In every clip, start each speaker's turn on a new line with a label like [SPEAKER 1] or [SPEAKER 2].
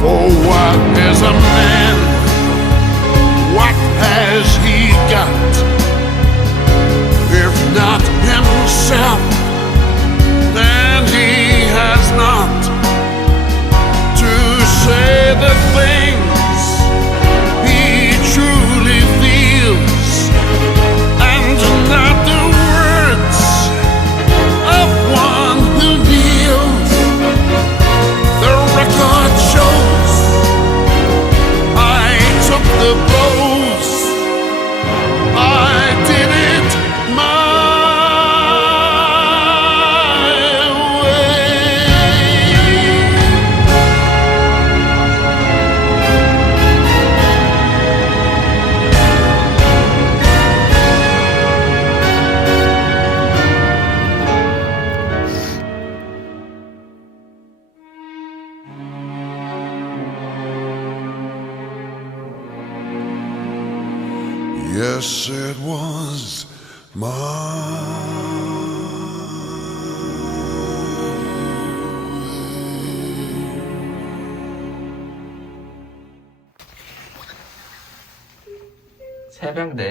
[SPEAKER 1] For what is a man? What has he got? If not himself, then he has not to say the things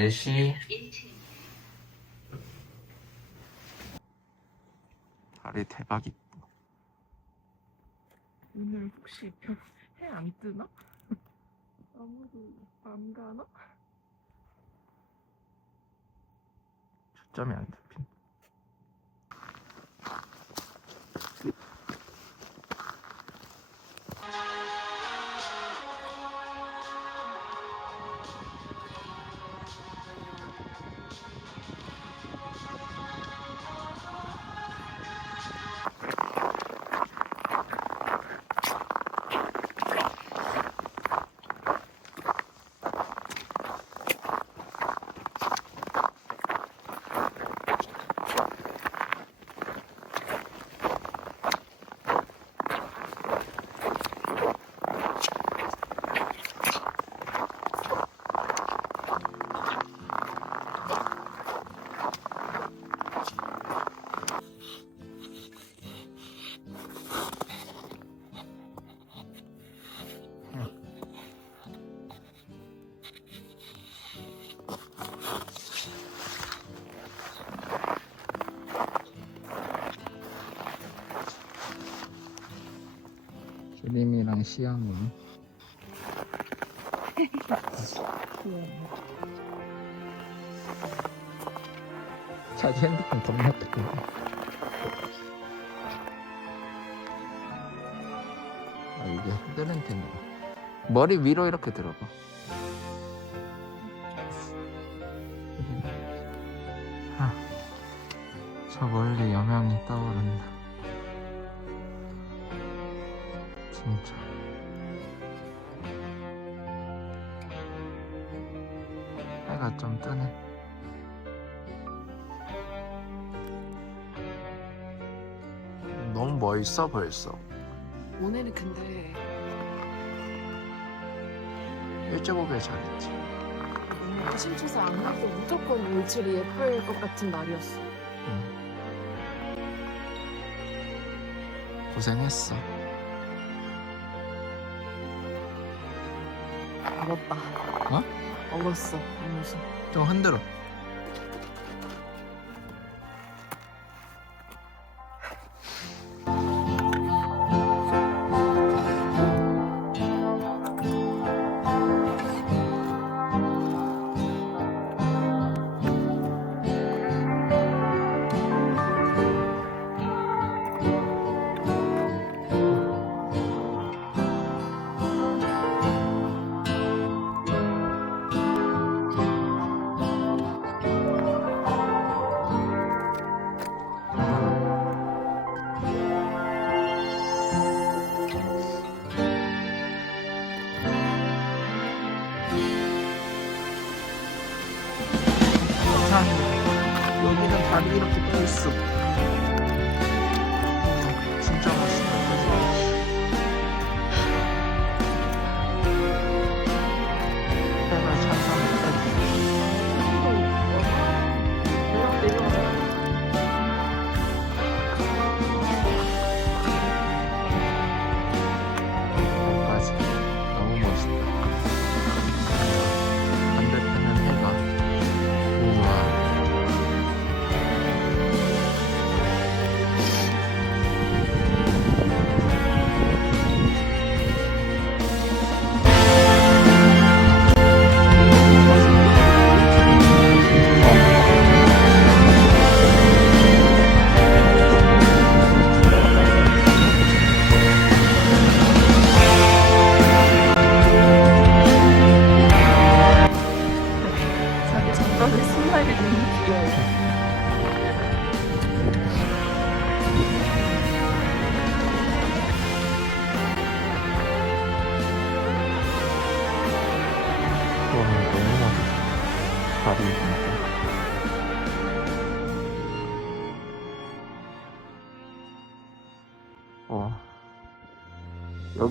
[SPEAKER 2] 4시 달이 대박 이뻐
[SPEAKER 3] 오늘 혹시 해 안 뜨나? 아무도 안 가나?
[SPEAKER 2] 초점이 안 잡힌 기림이랑 시향이 자기 핸드폰 덤렸다 아. 이게 흔드는 텐데 머리 위로 이렇게 들어봐. 아, 저 멀리 여명이 떠오른다 진짜. 해가 좀 뜨네. 너무 멋있어 벌써.
[SPEAKER 3] 오늘은 근데
[SPEAKER 2] 일찍 오길 잘했지.
[SPEAKER 3] 오늘 심추사 안 하고 무조건 울칠이 예쁠 것 같은 날이었어.
[SPEAKER 2] 응. 고생했어
[SPEAKER 3] 얼었다.
[SPEAKER 2] 어?
[SPEAKER 3] 얼었어. 얼었어.
[SPEAKER 2] 좀 흔들어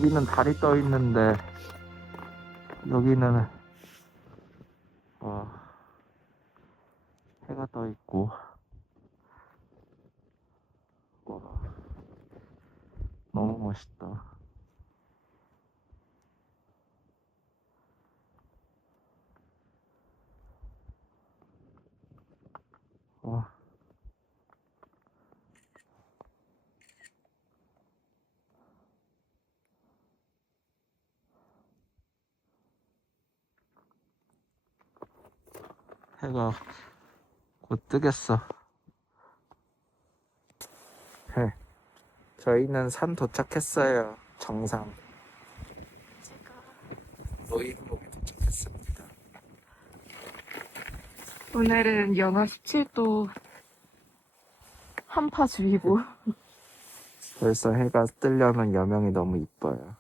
[SPEAKER 2] 여기는 달이 떠 있는데 여기는 어, 해가 떠 있고 와, 너무 멋있다. 해가 곧 뜨겠어. 해. 저희는 산 도착했어요. 정상. 노인목에 도착했습니다.
[SPEAKER 3] 오늘은 영하 17도 한파주의보.
[SPEAKER 2] 벌써 해가 뜨려면 여명이 너무 이뻐요.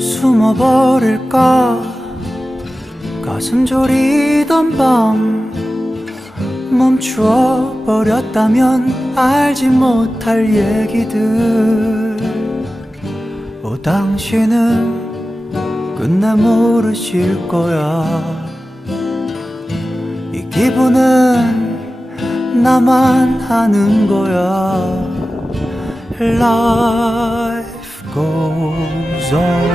[SPEAKER 4] 숨어버릴까? 가슴 졸이던 밤 멈추어 버렸다면 알지 못할 얘기들. 오 당신은 끝내 모르실 거야. 이 기분은 나만 하는 거야. Life goes on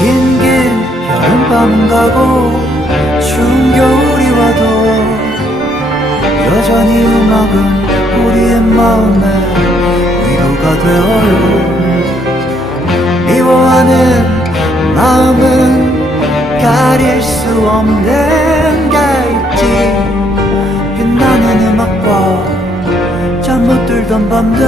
[SPEAKER 4] 긴긴 여름밤은 가고 추운 겨울이 와도 여전히 음악은 우리의 마음에 위로가 되어요. 미워하는 마음은 가릴 수 없는 게 있지. 빛나는 음악과 잠 못 들던 밤들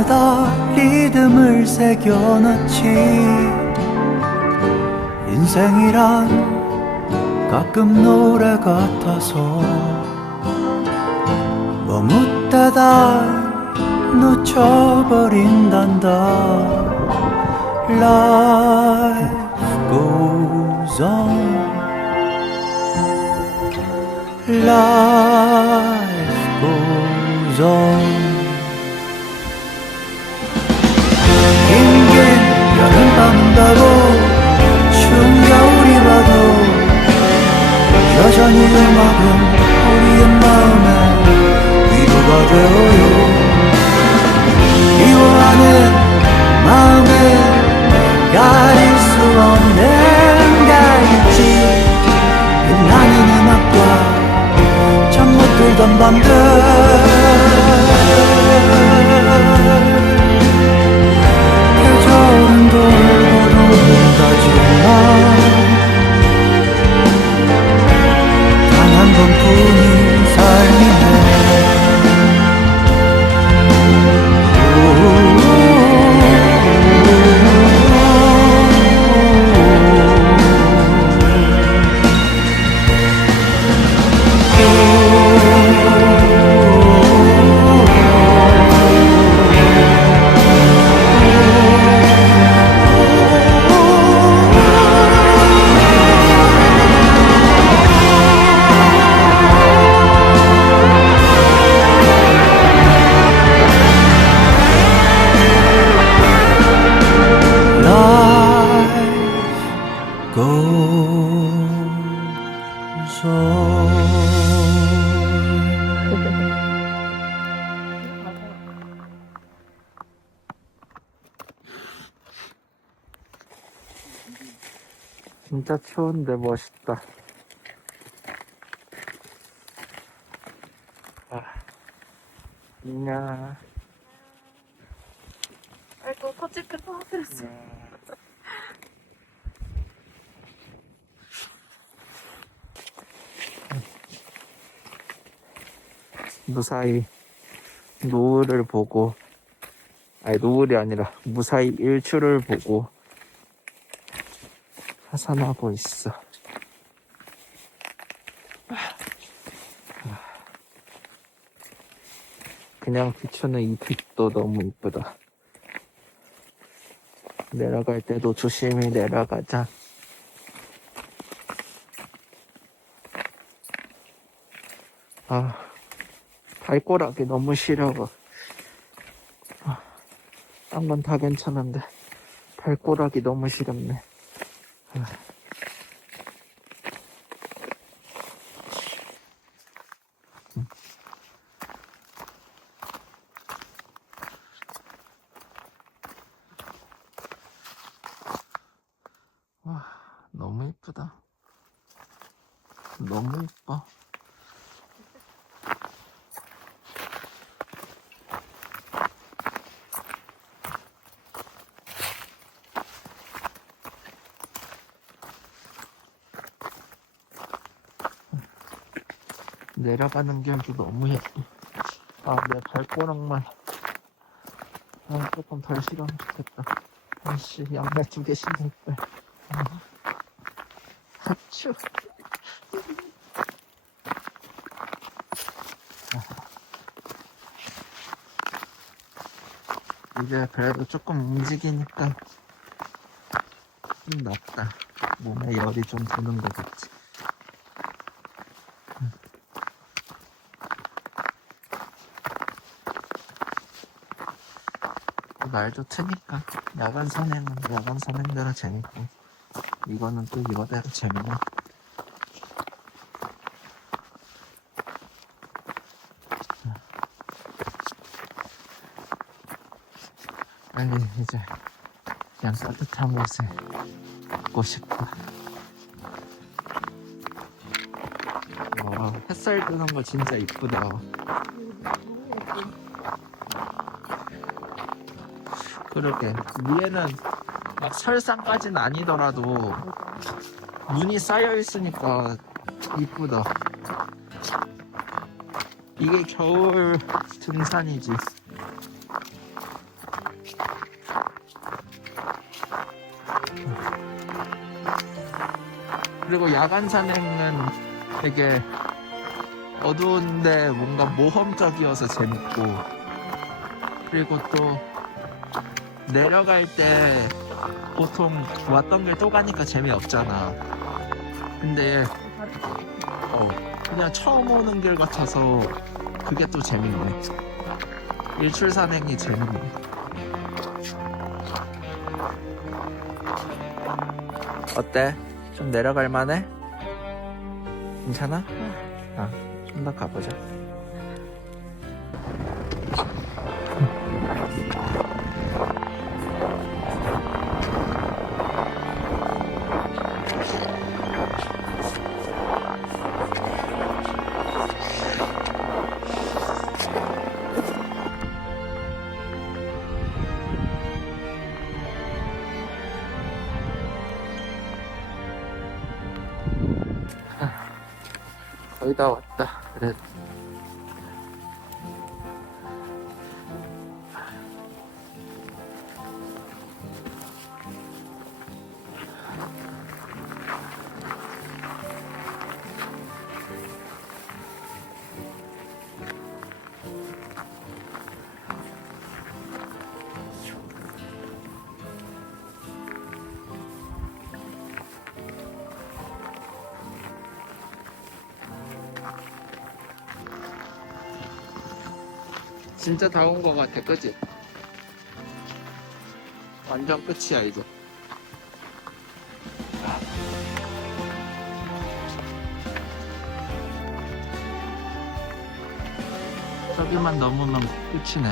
[SPEAKER 4] 내 맘에다 리듬을 새겨넣지. 인생이란 가끔 노래 같아서 머뭇대다 놓쳐버린단다. Life goes on. Life goes on 가고 추운 겨울이 와도 여전히 음악은 우리의 마음에
[SPEAKER 2] 진짜 추운데 멋있다. 아, 이냐.
[SPEAKER 3] 아이고 터치크 터뜨렸어.
[SPEAKER 2] 무사히 노을을 보고, 아니, 노을이 아니라 무사히 일출을 보고 하산하고 있어. 그냥 비추는 이 빛도 너무 이쁘다. 내려갈 때도 조심히 내려가자. 아, 발꼬락이 너무 시려워. 아, 딴건다 괜찮은데, 발꼬락이 너무 시렵네. 아. 음. 와, 너무 이쁘다. 너무 이뻐. 내려가는 길도 너무 예뻐. 아, 내 발꼬락만. 아, 조금 덜 시간 좋겠다. 아씨, 양말 두 개 신을 걸. 아, 하츄. 이제 그래도 조금 움직이니까 좀 낫다. 몸에 열이 좀 드는 것 같지. 말도 트니까. 야간 산행은 야간 산행대로 재밌고. 이거는 또 이거대로 재밌네 빨리 이제 그냥 따뜻한 곳에 있고 싶다 와 햇살 드는 거 진짜 이쁘다 그러게 위에는 막 설상까지는 아니더라도 눈이 쌓여 있으니까 이쁘다. 이게 겨울 등산이지. 그리고 야간 산행은 되게 어두운데 뭔가 모험적이어서 재밌고 그리고 또 내려갈 때 보통 왔던 길 또 가니까 재미없잖아. 근데 어, 그냥 처음 오는 길 같아서 그게 또 재밌네. 일출 산행이 재밌네. 어때? 좀 내려갈 만해? 괜찮아? 아, 좀 더 가보자. 진짜 다온것 같아, 그지? 완전 끝이야, 이제. 저기만 넘으면 끝이네.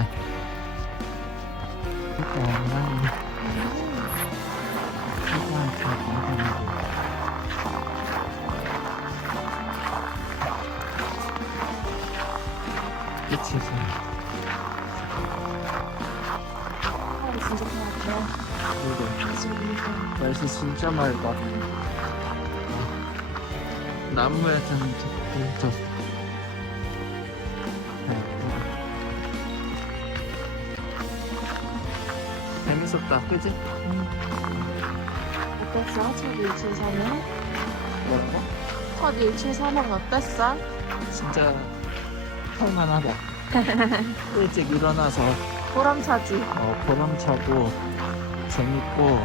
[SPEAKER 2] 어, 난... 이거 다 날씨 진짜 맑아. 나무에 든저 재밌었다, 그지?
[SPEAKER 3] 어땠어? 첫 일출 사망?
[SPEAKER 2] 뭐라고?
[SPEAKER 3] 첫 일출 사망 어땠어?
[SPEAKER 2] 진짜 할만하다. 일찍 일어나서
[SPEAKER 3] 보람차지?
[SPEAKER 2] 어, 보람차고 재밌고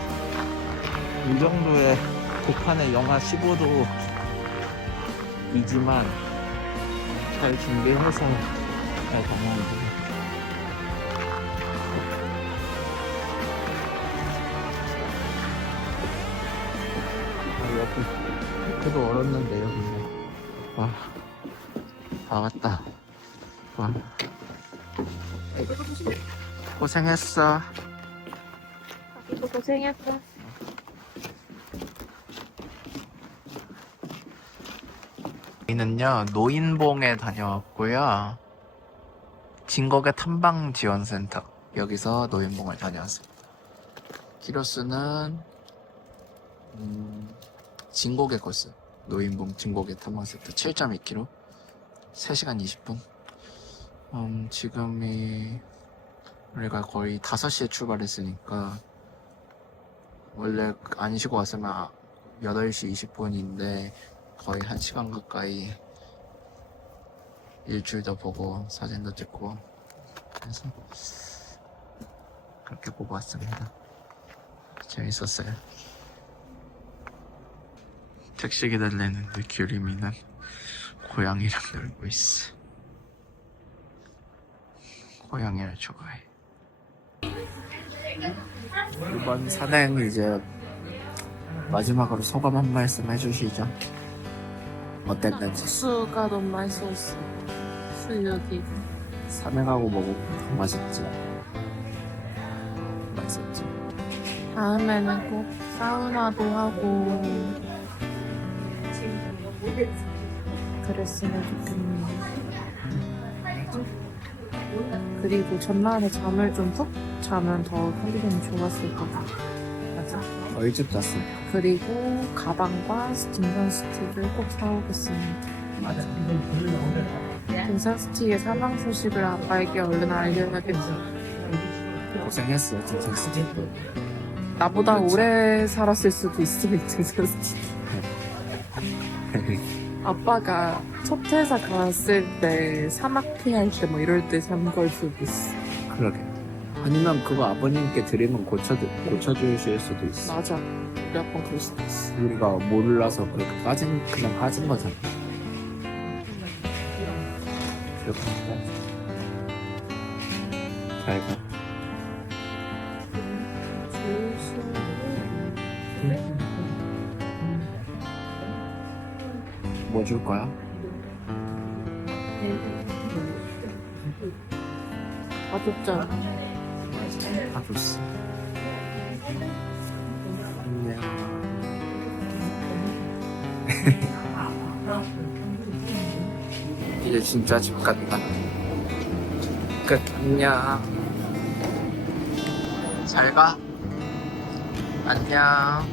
[SPEAKER 2] 이 정도의 북한의 영하 15도이지만 잘 준비해서 잘 가면 돼. 아, 여기 그도 얼었는데 여기는 와, 다 왔다. 와. 고생했어.
[SPEAKER 3] 이거 고생했어.
[SPEAKER 2] 저희는요 노인봉에 다녀왔고요. 진곡의 탐방 지원센터. 여기서 노인봉을 다녀왔습니다. 키로수는 음, 진곡의 코스. 노인봉 진곡의 탐방센터 7.2km 3시간 20분. 음, 지금이 우리가 거의 5시에 출발했으니까 원래 안 쉬고 왔으면 8시 20분인데 거의 한 시간 가까이 일주일도 보고 사진도 찍고 그래서 그렇게 보고 왔습니다. 재밌었어요. 택시 기다리는데 규림이는 고양이랑 놀고 있어. 고양이를 좋아해. 이번 산행 이제 마지막으로 소감 한 말씀 해주시죠. 어땠는지
[SPEAKER 3] 수가 너무 맛있었어. 수육이.
[SPEAKER 2] 산행하고 먹으면 더 맛있지 맛있었지
[SPEAKER 3] 다음에는 꼭 사우나도 하고 그랬으면 좋겠네요. 그리고 전날에 잠을 좀 푹 자면 더 컨디션이 좋았을 것 같아. 맞아.
[SPEAKER 2] 더 일찍 잤어
[SPEAKER 3] 그리고 가방과 등산 스틱을 꼭 사오겠습니다.
[SPEAKER 2] 맞아
[SPEAKER 3] 등산 스틱의 사망 소식을 아빠에게 얼른 알려야겠어.
[SPEAKER 2] 고생했어 진짜 스티브
[SPEAKER 3] 나보다
[SPEAKER 2] 그치.
[SPEAKER 3] 오래 살았을 수도 있어, 이 등산 스틱. 아빠가 첫 회사 갔을 때 사막회 할때 뭐 이럴 때 산 걸 수도 있어.
[SPEAKER 2] 그러게 아니면 그거 아버님께 드리면 고쳐, 고쳐주실 수도 있어
[SPEAKER 3] 맞아. 우리 아빠 그럴 수도 있어.
[SPEAKER 2] 우리가 몰라서 그렇게 빠진 그냥 빠진 거잖아 그렇게 잘 가 뭐 줄 거야?
[SPEAKER 3] 가족잖
[SPEAKER 2] 줬어 안녕. 이제 진짜 집 간다. 끝 안녕. 잘 가. 안녕